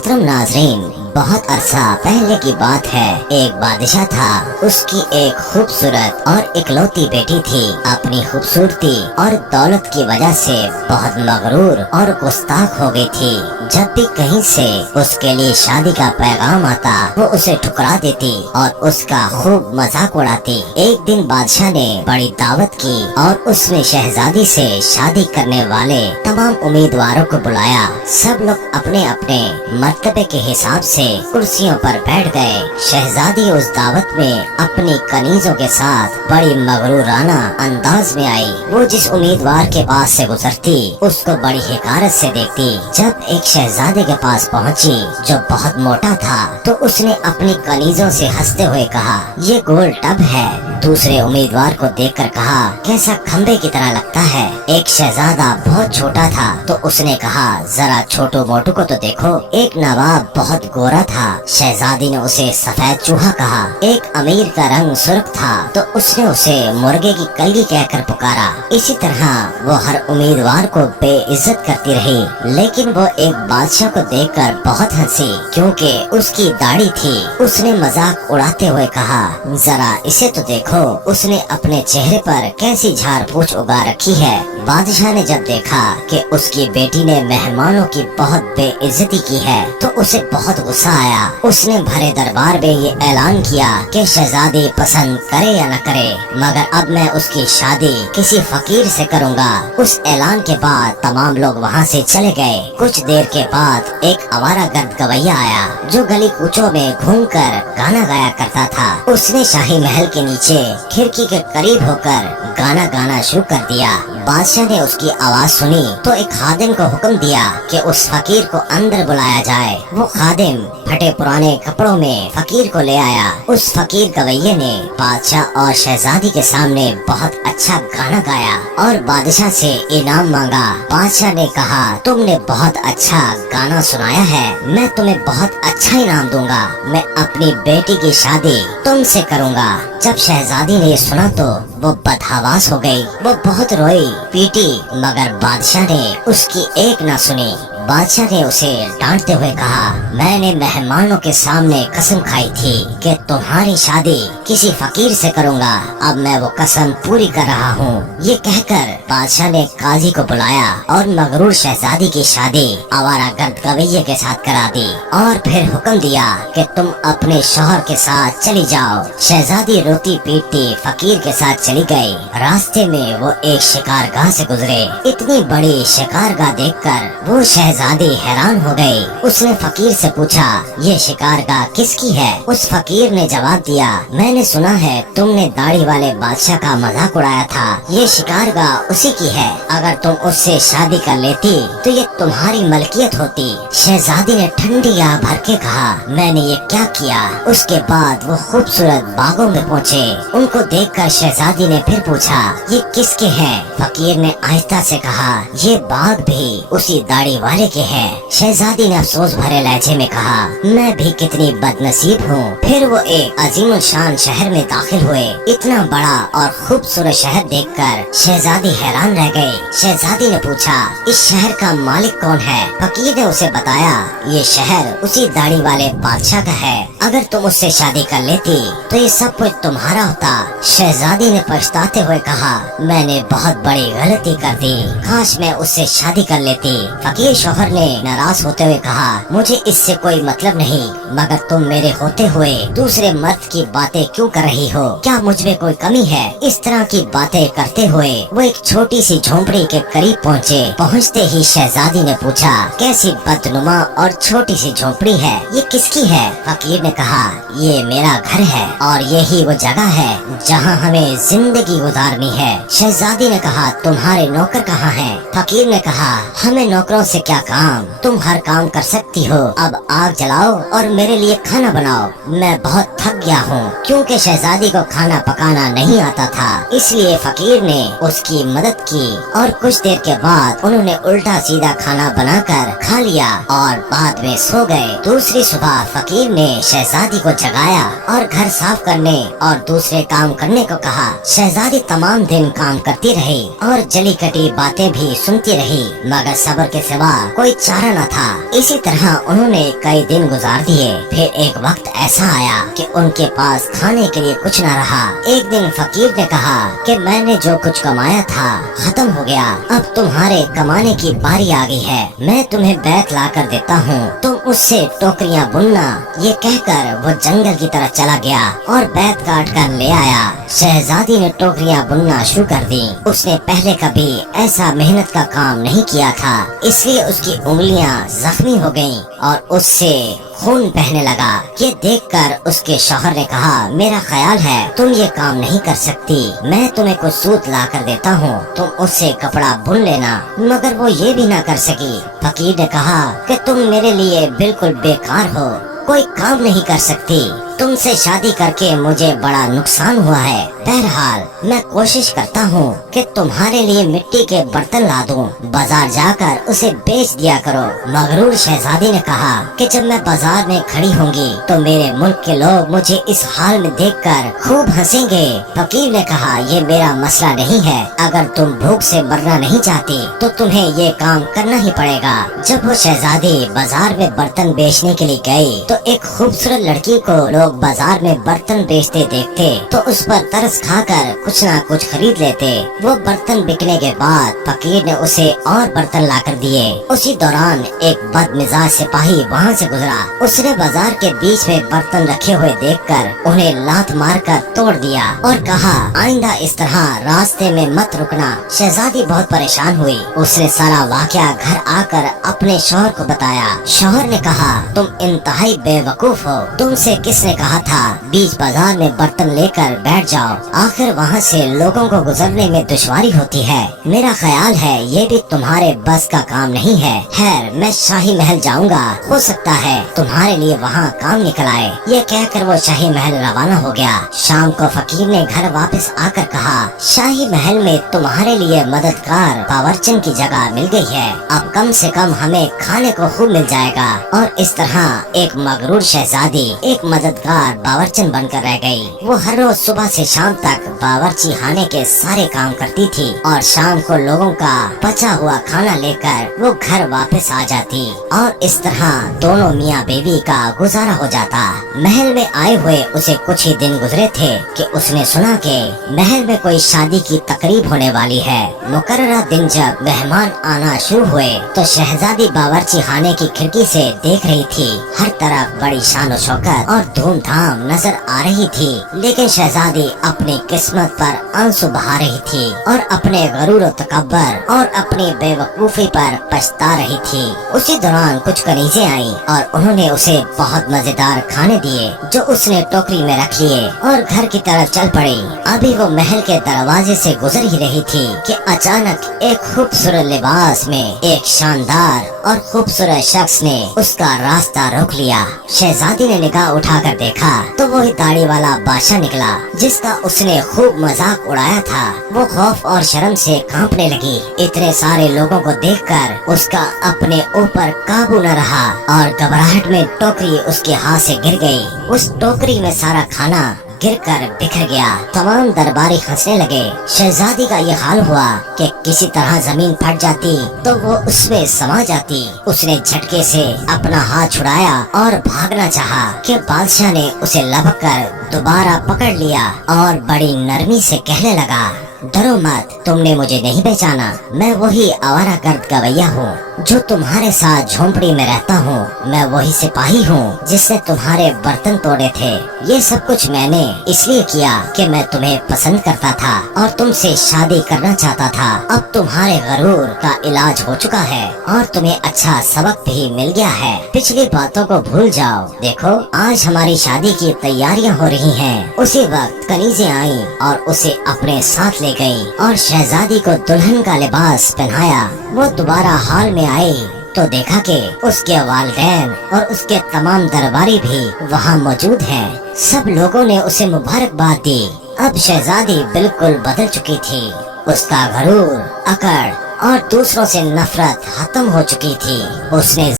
मोहतरम नाजरीन, बहुत अरसा पहले की बात है। एक बादशाह था, उसकी एक खूबसूरत और इकलौती बेटी थी। अपनी खूबसूरती और दौलत की वजह से बहुत मगरूर और गुस्ताख हो गई थी। जब भी कहीं से उसके लिए शादी का पैगाम आता, वो उसे ठुकरा देती और उसका खूब मजाक उड़ाती। एक दिन बादशाह ने बड़ी दावत की और उसमें शहजादी से शादी करने वाले तमाम उम्मीदवारों को बुलाया। सब लोग अपने अपने मर्तबे के हिसाब से कुर्सियों पर बैठ गए। शहजादी उस दावत में अपनी कनीजों के साथ बड़ी मगरूराना अंदाज में आई। वो जिस उम्मीदवार के पास से गुजरती, उसको बड़ी हिकारत से देखती। जब एक शहजादे के पास पहुंची जो बहुत मोटा था, तो उसने अपनी कनीजों से हंसते हुए कहा, ये गोल टब है। दूसरे उम्मीदवार को देखकर कहा, कैसा खंबे की तरह लगता है। एक शहजादा बहुत छोटा था, तो उसने कहा, जरा छोटू मोटू को तो देखो। एक नवाब बहुत गोरा था, शहजादी ने उसे सफेद चूहा कहा। एक अमीर का रंग सुर्ख था, तो उसने उसे मुर्गे की कलगी कहकर पुकारा। इसी तरह वो हर उम्मीदवार को बेइज्जत करती रही। लेकिन वो एक बादशाह को देखकर बहुत हंसी, क्योंकि उसकी दाढ़ी थी। उसने मजाक उड़ाते हुए कहा, जरा इसे तो देखो, उसने अपने चेहरे पर कैसी झाड़ पूछ उगा रखी है। बादशाह ने जब देखा कि उसकी बेटी ने मेहमानों की बहुत बेइज्जती की है, तो उसे बहुत गुस्सा आया। उसने भरे दरबार में ये ऐलान किया कि शहजादी पसंद करे या न करे, मगर अब मैं उसकी शादी किसी फकीर से करूँगा। उस ऐलान के बाद तमाम लोग वहाँ से चले गए। कुछ देर के बाद एक आवारा गर्द गवैया आया, जो गली कूचों में घूमकर गाना गाया करता था। उसने शाही महल के नीचे खिड़की के करीब होकर गाना गाना शुरू कर दिया। बादशाह ने उसकी आवाज सुनी तो एक खादिम को हुक्म दिया कि उस फकीर को अंदर बुलाया जाए। वो खादिम फटे पुराने कपड़ों में फकीर को ले आया। उस फकीर गवैये ने बादशाह और शहजादी के सामने बहुत अच्छा गाना गाया और बादशाह से इनाम मांगा। बादशाह ने कहा, तुमने बहुत अच्छा गाना सुनाया है, मैं तुम्हें बहुत अच्छा इनाम दूंगा। मैं अपनी बेटी की शादी तुमसे करूंगा। जब शहजादी ने सुना तो वो बदहवास हो गई। वो बहुत रोई पीटी, मगर बादशाह ने उसकी एक न सुनी। बादशाह ने उसे डांटते हुए कहा, मैंने मेहमानों के सामने कसम खाई थी कि तुम्हारी शादी किसी फकीर से करूंगा। अब मैं वो कसम पूरी कर रहा हूँ। ये कहकर बादशाह ने काजी को बुलाया और मगरूर शहजादी की शादी आवारा गर्द गवैये के साथ करा दी और फिर हुक्म दिया कि तुम अपने शौहर के साथ चली जाओ। शहजादी रोती पीटती फकीर के साथ चली गई। रास्ते में वो एक शिकारगाह से गुजरे। इतनी बड़ी शिकारगाह देखकर वो शहजादी हैरान हो गई। उसने फकीर से पूछा, ये शिकारगाह किसकी है? उस फकीर ने जवाब दिया, मैंने सुना है तुमने दाढ़ी वाले बादशाह का मजाक उड़ाया था। ये शिकारगाह उसी की है। अगर तुम उससे शादी कर लेती तो ये तुम्हारी मलकियत होती। शहजादी ने ठंडी आह भर के कहा, मैंने ये क्या किया? उसके बाद वो खूबसूरत बागों में पहुँचे। उनको देखकर शहजादी ने फिर पूछा, ये किसके हैं? फकीर ने आहिस्ता से कहा, ये बाग भी उसी दाढ़ी वाले के हैं। शहजादी ने अफसोस भरे लहजे में कहा, मैं भी कितनी बदनसीब हूँ। फिर वो एक अजीम शान शहर में दाखिल हुए। इतना बड़ा और खूबसूरत शहर देखकर शहजादी हैरान रह गई। शहजादी ने पूछा, इस शहर का मालिक कौन है? फकीर ने उसे बताया, ये शहर उसी दाढ़ी वाले बादशाह का है। अगर तुम उससे शादी कर लेती तो ये सब कुछ तुम्हारा होता। शहजादी ने पछताते हुए कहा, मैंने बहुत बड़ी गलती कर दी, काश मैं उससे शादी कर लेती। फकीर शौहर ने नाराज होते हुए कहा, मुझे इससे कोई मतलब नहीं, मगर तुम मेरे होते हुए दूसरे मर्द की बातें क्यों कर रही हो? क्या मुझ में कोई कमी है? इस तरह की बातें करते हुए वो एक छोटी सी झोंपड़ी के करीब पहुँचे। पहुँचते ही शहजादी ने पूछा, कैसी बदनुमा और छोटी सी झोंपड़ी है, ये किसकी है? फकीर ने कहा, ये मेरा घर है और यही वो जगह है जहाँ हमें जिंदगी गुजारनी है। शहजादी ने कहा, तुम्हारे नौकर कहाँ हैं? फकीर ने कहा, हमें नौकरों से क्या काम, तुम हर काम कर सकती हो। अब आग जलाओ और मेरे लिए खाना बनाओ, मैं बहुत थक गया हूँ। क्योंकि शहजादी को खाना पकाना नहीं आता था, इसलिए फकीर ने उसकी मदद की और कुछ देर के बाद उन्होंने उल्टा सीधा खाना बनाकर खा लिया और बाद में सो गए। दूसरी सुबह फकीर ने शहजादी को जगाया और घर साफ करने और दूसरे काम करने को कहा। शहजादी तमाम दिन काम करती रही और जली कटी बातें भी सुनती रही, मगर सब्र के सिवा कोई चारा न था। इसी तरह उन्होंने कई दिन गुजार दिए। फिर एक वक्त ऐसा आया कि उनके पास खाने के लिए कुछ न रहा। एक दिन फकीर ने कहा कि मैंने जो कुछ कमाया था खत्म हो गया, अब तुम्हारे कमाने की बारी आ गई है। मैं तुम्हें बैत ला कर देता हूँ, तुम उससे टोकरियाँ बुनना। ये कहकर वो जंगल की तरफ चला गया और बैत काट कर ले आया। शहजादी ने टोकरियाँ बुनना शुरू कर दी। उसने पहले कभी ऐसा मेहनत का काम नहीं किया था, इसलिए उसकी उंगलियाँ जख्मी हो गयीं और उससे खून बहने लगा। ये देखकर उसके शौहर ने कहा, मेरा ख्याल है तुम ये काम नहीं कर सकती, मैं तुम्हें कुछ सूत ला कर देता हूँ, तुम उससे कपड़ा बुन लेना। मगर वो ये भी ना कर सकी। फकीर ने कहा कि तुम मेरे लिए बिल्कुल बेकार हो, कोई काम नहीं कर सकती, तुमसे शादी करके मुझे बड़ा नुकसान हुआ है। बहरहाल मैं कोशिश करता हूँ कि तुम्हारे लिए मिट्टी के बर्तन ला दूँ, बाजार जाकर उसे बेच दिया करो। मगरूर शहजादी ने कहा कि जब मैं बाजार में खड़ी होंगी तो मेरे मुल्क के लोग मुझे इस हाल में देखकर खूब हंसेंगे। फकीर ने कहा, ये मेरा मसला नहीं है, अगर तुम भूख से मरना नहीं चाहती तो तुम्हें ये काम करना ही पड़ेगा। जब वो शहजादी बाजार में बर्तन बेचने के लिए गयी तो एक खूबसूरत लड़की को लोग बाजार में बर्तन बेचते देखते तो उस पर तरस खाकर कुछ ना कुछ खरीद लेते। वो बर्तन बिकने के बाद फकीर ने उसे और बर्तन लाकर दिए। उसी दौरान एक बदमिजाज सिपाही वहाँ से गुजरा। उसने बाजार के बीच में बर्तन रखे हुए देखकर उन्हें लात मारकर तोड़ दिया और कहा, आइंदा इस तरह रास्ते में मत रुकना। शहजादी बहुत परेशान हुई। उसने सारा वाकया घर आकर अपने शौहर को बताया। शौहर ने कहा, तुम इंतहाई बेवकूफ हो, तुमसे किसने कहा था बीच बाजार में बर्तन लेकर बैठ जाओ, आखिर वहाँ से लोगों को गुजरने में दुश्वारी होती है। मेरा ख्याल है ये भी तुम्हारे बस का काम नहीं है। खैर मैं शाही महल जाऊंगा, हो सकता है तुम्हारे लिए वहाँ काम निकल आए। ये कहकर वो शाही महल रवाना हो गया। शाम को फकीर ने घर वापस आकर कहा, शाही महल में तुम्हारे लिए मददगार बावर्चन की जगह मिल गई है, अब कम से कम हमें खाने को खूब मिल जाएगा। और इस तरह एक मगरूर शहजादी एक मददगार बावर्चन बनकर रह गई। वो हर रोज सुबह से शाम तक बावर्ची खाने के सारे काम करती थी और शाम को लोगों का बचा हुआ खाना लेकर वो घर वापस आ जाती और इस तरह दोनों मियाँ बीवी का गुजारा हो जाता। महल में आए हुए उसे कुछ ही दिन गुजरे थे कि उसने सुना कि महल में कोई शादी की तकरीब होने वाली है। मुकर्ररा दिन जब मेहमान आना शुरू हुए तो शहजादी बावर्ची खाने की खिड़की से देख रही थी। हर तरफ बड़ी शान शौकत और धूमधाम नजर आ रही थी, लेकिन शहजादी अपनी किस्मत पर आंसू बहा रही थी और अपने गरूर और तकब्बर और अपनी बेवकूफी पर पछता रही थी। उसी दौरान कुछ कनीज़ें आईं और उन्होंने उसे बहुत मजेदार खाने दिए जो उसने टोकरी में रख लिए और घर की तरफ चल पड़ी। अभी वो महल के दरवाजे से गुजर ही रही थी कि अचानक एक खूबसूरत लिबास में एक शानदार और खूबसूरत शख्स ने उसका रास्ता रोक लिया। शहजादी ने निगाह उठाकर देखा तो वही दाढ़ी वाला बादशाह निकला जिसका उसने खूब मजाक उड़ाया था। वो खौफ और शर्म से कांपने लगी। इतने सारे लोगों को देखकर उसका अपने ऊपर काबू न रहा और घबराहट में टोकरी उसके हाथ से गिर गई। उस टोकरी में सारा खाना गिरकर बिखर गया। तमाम दरबारी हंसने लगे। शहजादी का ये हाल हुआ कि किसी तरह जमीन फट जाती तो वो उसमें समा जाती। उसने झटके से अपना हाथ छुड़ाया और भागना चाहा कि बादशाह ने उसे लपककर दोबारा पकड़ लिया और बड़ी नरमी से कहने लगा, डरो मत, तुमने मुझे नहीं पहचाना, मैं वही आवारा गर्द गवैया हूँ जो तुम्हारे साथ झोंपड़ी में रहता हूँ। मैं वही सिपाही हूँ जिसने तुम्हारे बर्तन तोड़े थे। ये सब कुछ मैंने इसलिए किया कि मैं तुम्हें पसंद करता था और तुमसे शादी करना चाहता था। अब तुम्हारे गरूर का इलाज हो चुका है और तुम्हें अच्छा सबक भी मिल गया है। पिछली बातों को भूल जाओ। देखो आज हमारी शादी की तैयारियां हो रही हैं। उसी वक्त कनीज़ें आईं और उसे अपने साथ ले गई और शहजादी को दुल्हन का लिबास पहनाया। वो दोबारा हाल में आई तो देखा कि उसके वालिदैन और उसके तमाम दरबारी भी वहाँ मौजूद हैं। सब लोगों ने उसे मुबारकबाद दी। अब शहजादी बिल्कुल बदल चुकी थी। उसका गरूर, अकड़ और दूसरों से नफरत खत्म हो चुकी थी। उसने